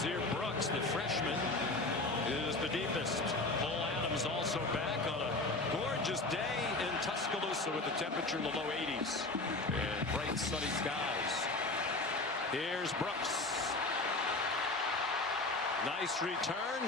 Nazir Brooks, the freshman, is the deepest. Cole Adams also back on a gorgeous day in Tuscaloosa with the temperature in the low 80s and bright sunny skies. Here's Brooks. Nice return.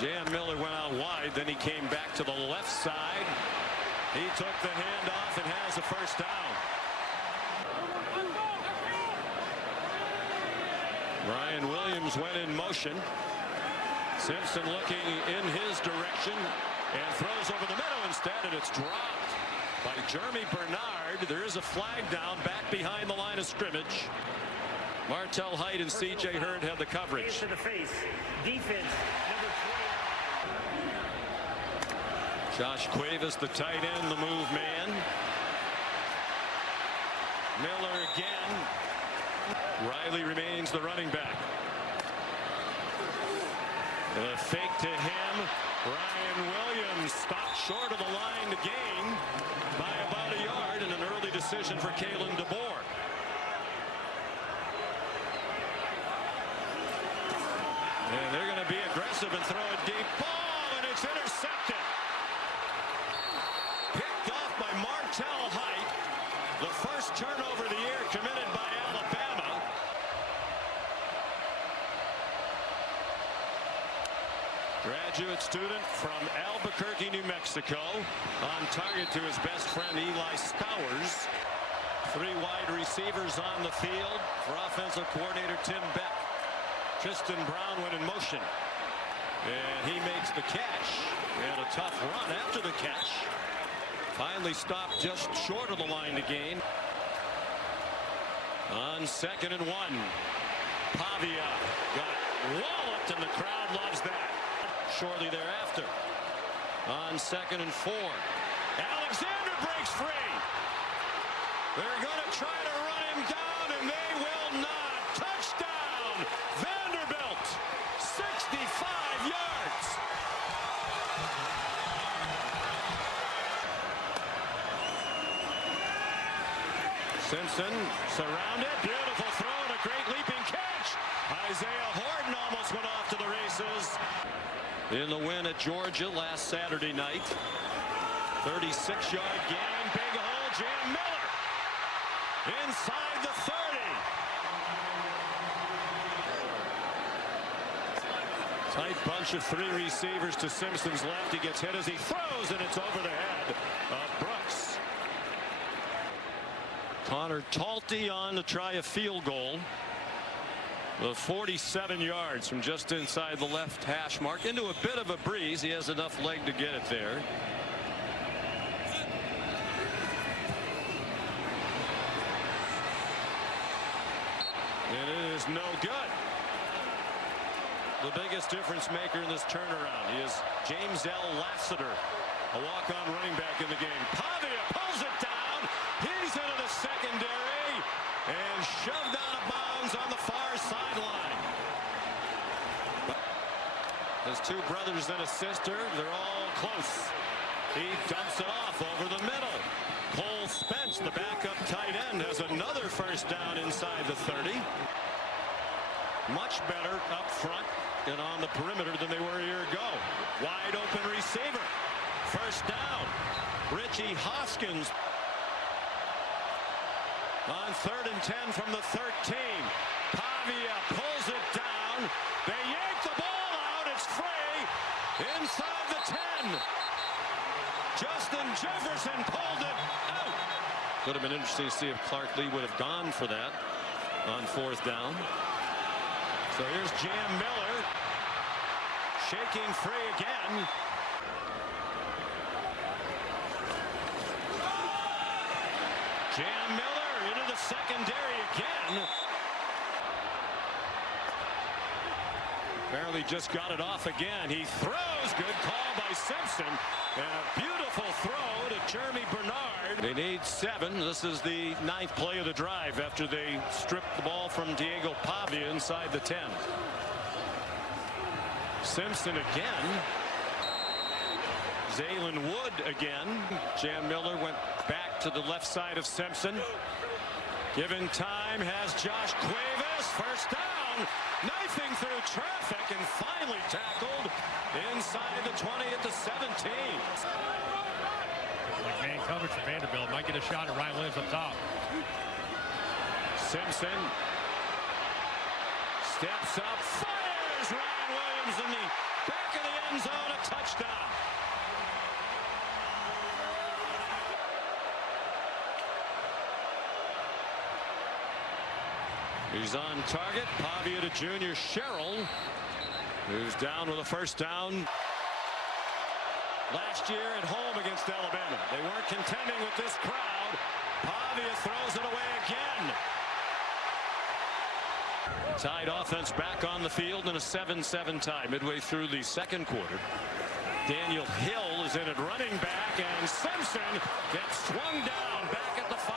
Jan Miller went out wide, then he came back to the left side. He took the handoff and has a first down. Ryan Williams went in motion. Simpson looking in his direction and throws over the middle instead, and it's dropped by Jeremy Bernard. There is a flag down back behind the line of scrimmage. Martell Height and C.J. Hurd have the coverage. Face to the face. Defense, number 20. Josh Cuevas, the tight end, the move man. Miller again. Riley remains the running back. The fake to him. Ryan Williams stopped short of the line to gain by about a yard, and an early decision for Kalen DeBoer. And they're going to be aggressive and throw a deep ball, and it's intercepted. Picked off by Martell Height. The first turnover of the year committed by Alabama. Graduate student from Albuquerque, New Mexico, on target to his best friend Eli Stowers. 3 wide receivers on the field for offensive coordinator Tim Beck. Tristan Brown went in motion, and he makes the catch, and a tough run after the catch. Finally stopped just short of the line to gain. On 2nd and 1, Pavia got walloped, and the crowd loves that. Shortly thereafter, on 2nd and 4, Alexander breaks free. They're going to try to run him down, and they will not. Touchdown, Vanderbilt, 65 yards. Simpson surrounded, beautiful throw and a great leaping catch. Isaiah Horton almost went off to the races. In the win at Georgia last Saturday night. 36-yard gain, big hole, Jan Miller inside the 30. Tight bunch of 3 receivers to Simpson's left. He gets hit as he throws, and it's over the head of Brooks. Connor Talty on to try a field goal. The 47 yards from just inside the left hash mark into a bit of a breeze. He has enough leg to get it there. And it is no good. The biggest difference maker in this turnaround is James L. Lassiter, a walk-on running back in the game. Pavia pulls it down. He's into the secondary and shoved out of bounds on the far sideline. His 2 brothers and a sister, they're all close. He dumps it off over the middle. Cole Spence, the backup tight end, has another first down inside the 30. Much better up front and on the perimeter than they were a year ago. Wide open receiver. First down. Richie Hoskins. On 3rd and 10 from the 13. Pavia pulls it down. They yank the ball out. It's free. Inside the 10. Justin Jefferson pulled it out. Would have been interesting to see if Clark Lee would have gone for that on 4th down. So here's Jan Miller. Shaking free again. Jan Miller into the secondary again. Apparently just got it off again. He throws. Good call by Simpson. And a beautiful throw to Jeremy Bernard. They need 7. This is the 9th play of the drive after they stripped the ball from Diego Pavia inside the 10. Simpson again. Zaylen Wood again. Jan Miller went back to the left side of Simpson. Given time. time has Josh Cuevas. First down. Knifing through traffic and finally tackled inside the 20 at the 17. Like man coverage for Vanderbilt. Might get a shot at Ryan Williams up top. Simpson steps up, fires Ryan Williams in the back of the end zone, a touchdown. He's on target. Pavia to junior Sherrill, who's down with a first down. Last year at home against Alabama, they weren't contending with this crowd. Pavia throws it away again. Tied offense back on the field in a 7-7 tie midway through the second quarter. Daniel Hill is in at running back, and Simpson gets swung down back at the 5.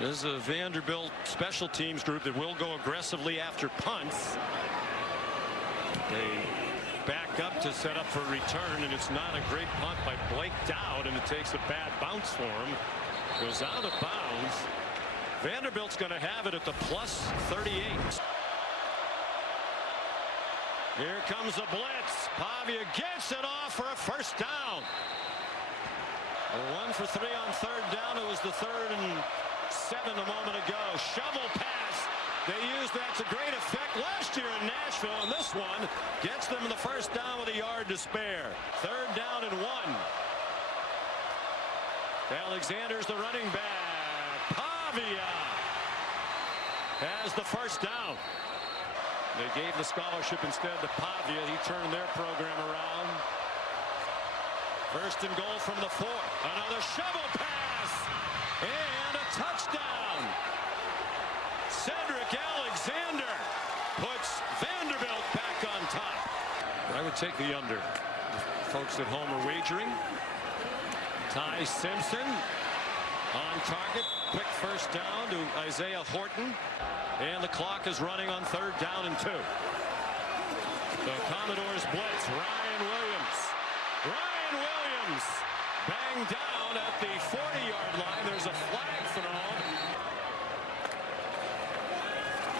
This is a Vanderbilt special teams group that will go aggressively after punts. They back up to set up for return, and it's not a great punt by Blake Dowd, and it takes a bad bounce for him. Goes out of bounds. Vanderbilt's going to have it at the plus 38. Here comes the blitz. Pavia gets it off for a first down. 1 for 3 on third down. It was the 3rd and 7 a moment ago. Shovel pass. They used that to great effect last year in Nashville, and this one gets them the first down with a yard to spare. 3rd down and 1. Alexander's the running back. Pavia has the first down. They gave the scholarship instead to Pavia. He turned their program around. 1st and goal from the 4. Another shovel pass and a touchdown. Cedric Alexander puts Vanderbilt back on top. I would take the under. The folks at home are wagering. Ty Simpson on target. Quick first down to Isaiah Horton. And the clock is running on 3rd down and 2. The Commodores blitz. Ryan Williams. Ryan Williams banged down at the 40-yard line. There's a flag thrown.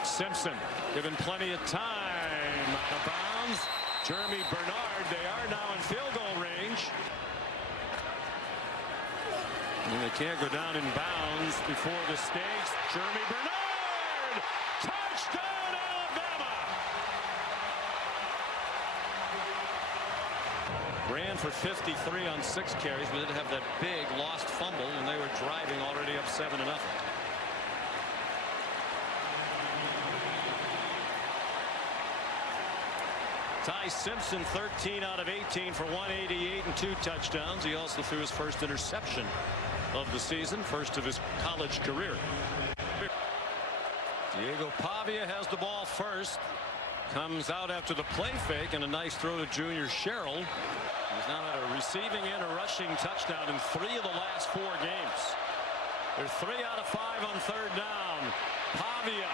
Simpson given plenty of time. Out of bounds. Jeremy Bernard. They are now in field goal range. And they can't go down in bounds before the stakes. Jeremy Bernard! Touchdown, Alabama! Ran for 53 on 6 carries, but did have that big lost fumble, and they were driving already up 7-0. Ty Simpson, 13 out of 18 for 188 and 2 touchdowns. He also threw his first interception of the season, first of his college career. Diego Pavia has the ball first. Comes out after the play fake and a nice throw to junior Sherrill. He's now had a receiving and a rushing touchdown in 3 of the last 4 games. They're 3 out of 5 on 3rd down. Pavia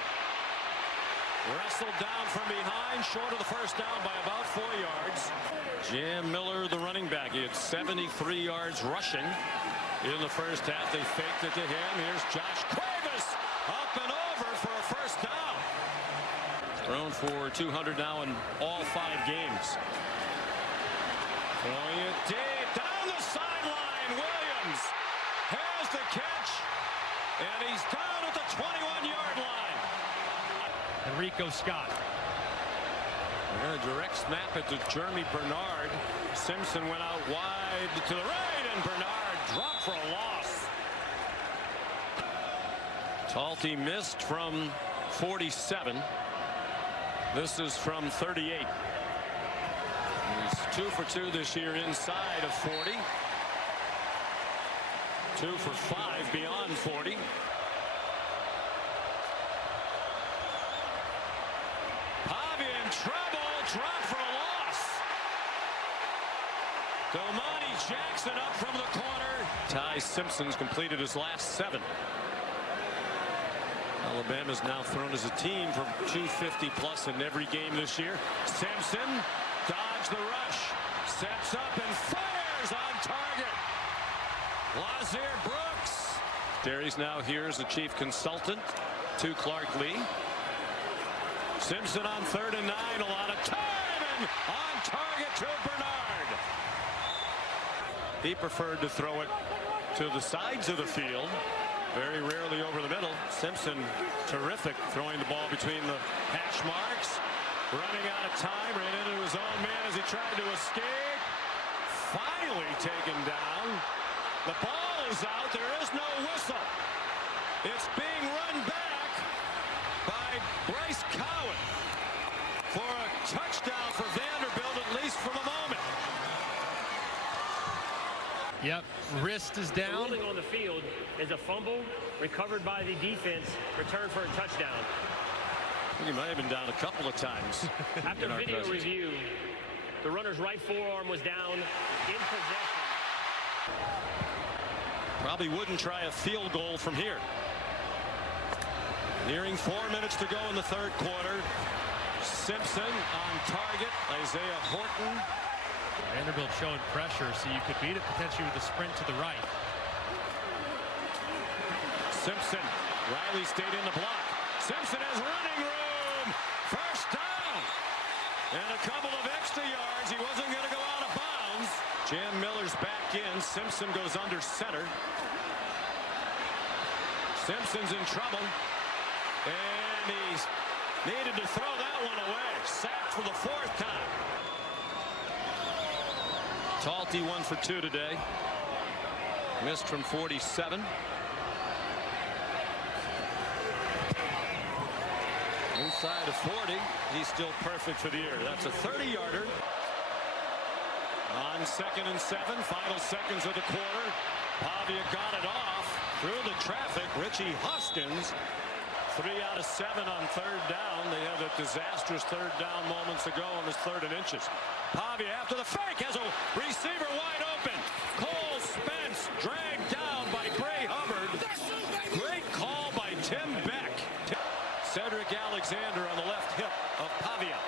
wrestled down from behind, short of the first down by about 4 yards. Jam Miller, the running back, he had 73 yards rushing in the first half. They faked it to him. Here's Josh Cuevas up and over for a first down. Thrown for 200 now in all 5 games. Throwing it deep down the sideline. Williams has the catch, and he's down at the 21-yard line. Enrico Scott. A direct snap it to Jeremy Bernard. Simpson went out wide to the right, and Bernard dropped for a loss. Talty missed from 47. This is from 38. He's 2 for 2 this year inside of 40. 2 for 5 beyond 40. Pavia in trouble, dropped for a loss. Domani Jackson up from the corner. Ty Simpson's completed his last 7. Alabama's now thrown as a team for 250 plus in every game this year. Simpson dodged the rush, steps up and fires on target. Lazir Brooks. Terry's now here as the chief consultant. to Clark Lee. Simpson on 3rd and 9. A lot of time, and on target to Bernard. He preferred to throw it to the sides of the field, very rarely over the middle. Simpson, terrific, throwing the ball between the hash marks. Running out of time, ran into his own man as he tried to escape. Finally taken down. The ball is out. There is no whistle. It's being run back by Bryce Cowan for a touchdown for Vanderbilt, at least for the moment. Yep, wrist is down. Ruling on the field is a fumble recovered by the defense, returned for a touchdown. He might have been down a couple of times. After video review, the runner's right forearm was down in possession. Probably wouldn't try a field goal from here. Nearing 4 minutes to go in the 3rd quarter. Simpson on target. Isaiah Horton. Vanderbilt showing pressure, so you could beat it potentially with a sprint to the right. Simpson. Riley stayed in the block. Simpson has running room. First down. And a couple of extra yards. He wasn't going to go out of bounds. Jam Miller's back in. Simpson goes under center. Simpson's in trouble. And he's needed to throw that one away. Sacked for the 4th time. Talty 1 for 2 today. Missed from 47. Inside of 40. He's still perfect for the year. That's a 30-yarder. On 2nd and 7. Final seconds of the quarter. Pavia got it off through the traffic. Richie Hoskins. 3 out of 7 on 3rd down. They had a disastrous 3rd down moments ago on his 3rd and inches. Pavia after the fake has a receiver wide open. Cole Spence dragged down by Bray Hubbard. Great call by Tim Beck. Cedric Alexander on the left hip of Pavia.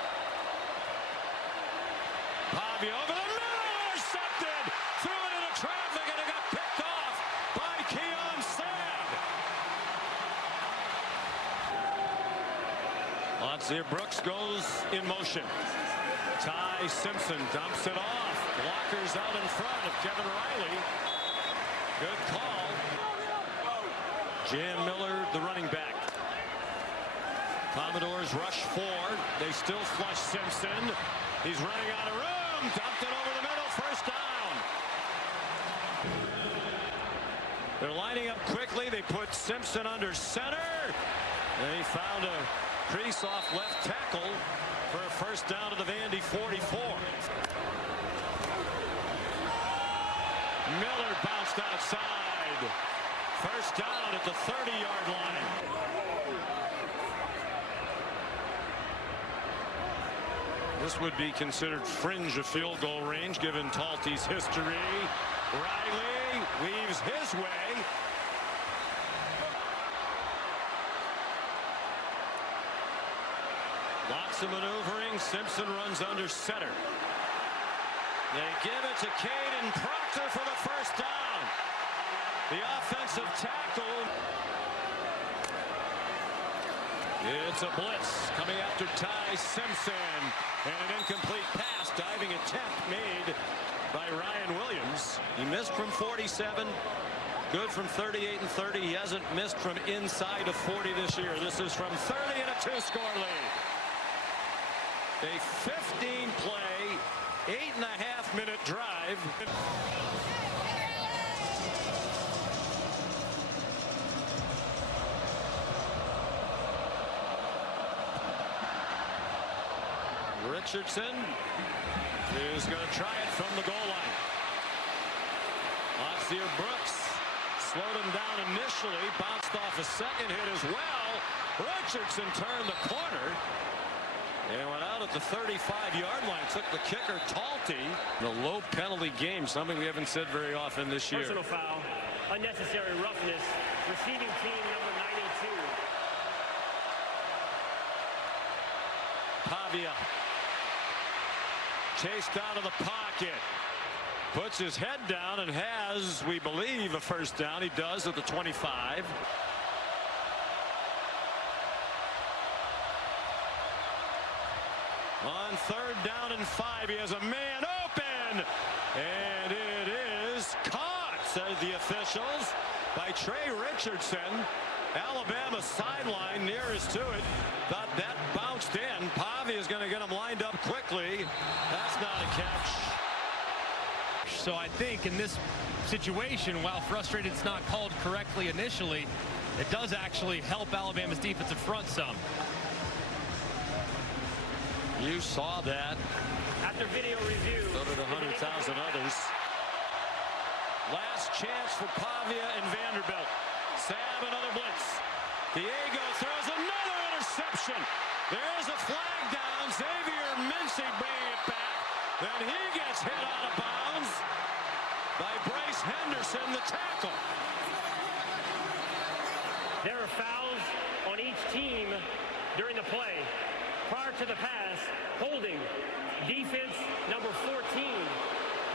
Pavia over the middle, intercepted. Threw it into traffic and it got picked off by Keon Sabb. Lancia Brooks goes in motion. Ty Simpson dumps it off. Blockers out in front of Kevin Riley. Good call. Jam Miller, the running back. Commodores rush 4. They still flush Simpson. He's running out of room. Dumped it over the middle. First down. They're lining up quickly. They put Simpson under center. They found a crease off left tackle for a first down to the Vandy 44. Miller bounced outside. First down at the 30-yard line. This would be considered fringe of field goal range given Talty's history. Riley weaves his way. Lots of maneuvering. Simpson runs under center. They give it to Caden Proctor for the first down. The offensive tackle. It's a blitz coming after Ty Simpson. And an incomplete pass. Diving attempt made by Ryan Williams. He missed from 47. Good from 38 and 30. He hasn't missed from inside of 40 this year. This is from 30 and a 2-score lead. A 15-play, 8.5-minute drive. Richardson is going to try it from the goal line. Lancia Brooks slowed him down initially, bounced off a second hit as well. Richardson turned the corner and went out at the 35-yard line. Took the kicker, Talty. The low penalty game, something we haven't said very often this year. Personal foul, unnecessary roughness, receiving team number 92. Pavia chased out of the pocket. Puts his head down and has, we believe, a first down. He does at the 25. On 3rd down and 5, he has a man open, and it is caught, says the officials, by Trey Richardson. Alabama sideline nearest to it. Thought that bounced in. Pavia is going to get him lined up quickly. That's not a catch. So I think in this situation, while frustrated it's not called correctly initially, it does actually help Alabama's defensive front some. You saw that. After video review. So did 100,000 others. Last chance for Pavia and Vanderbilt. Sam, another blitz. Diego throws another interception. There is a flag down. Xavier Mincy bringing it back. Then he gets hit out of bounds by Bryce Henderson, the tackle. There are fouls on each team during the play. Prior to the pass, holding, defense number 14.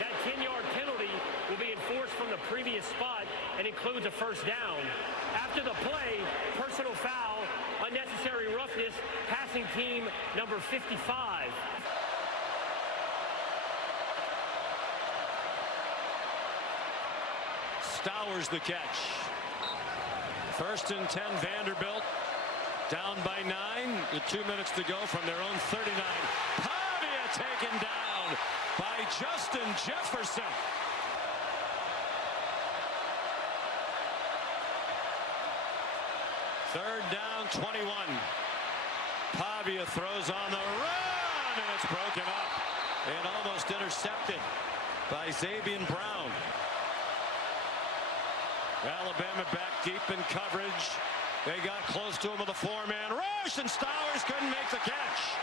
That 10-yard penalty will be enforced from the previous spot and includes a first down. After the play, personal foul, unnecessary roughness, passing team number 55. Stowers the catch. 1st and 10, Vanderbilt. Down by 9 with 2 minutes to go from their own 39. Pavia taken down by Justin Jefferson. Third down, 21. Pavia throws on the run, and it's broken up and almost intercepted by Xavier Brown. Alabama back deep in coverage. They got close to him with a 4-man rush, and Stowers couldn't make the catch.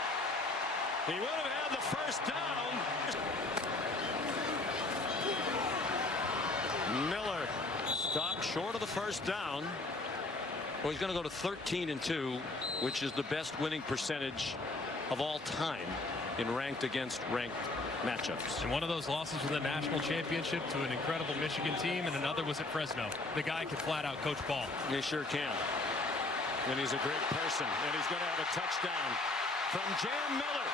He would have had the first down. Miller stopped short of the first down. Well, he's going to go to 13-2, which is the best winning percentage of all time in ranked against ranked matchups. And one of those losses was a national championship to an incredible Michigan team, and another was at Fresno. The guy could flat out coach ball. He sure can. And he's a great person, and he's going to have a touchdown from Jam Miller.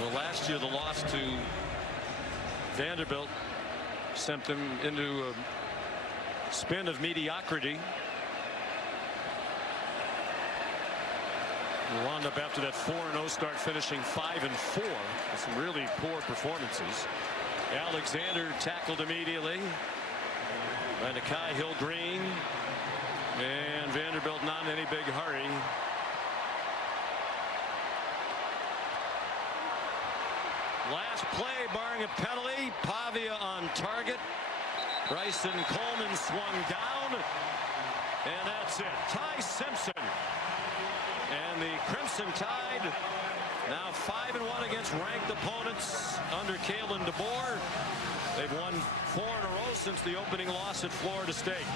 Well, last year the loss to Vanderbilt sent them into a spin of mediocrity. We wound up after that 4-0 start finishing 5-4 with some really poor performances. Alexander tackled immediately by Nakai Hill-Green, and Vanderbilt not in any big hurry. Last play barring a penalty. Pavia on target. Bryson Coleman swung down, and that's it. Ty Simpson and the Crimson Tide now 5-1 against ranked opponents under Kalen DeBoer. They've won 4 in a row since the opening loss at Florida State.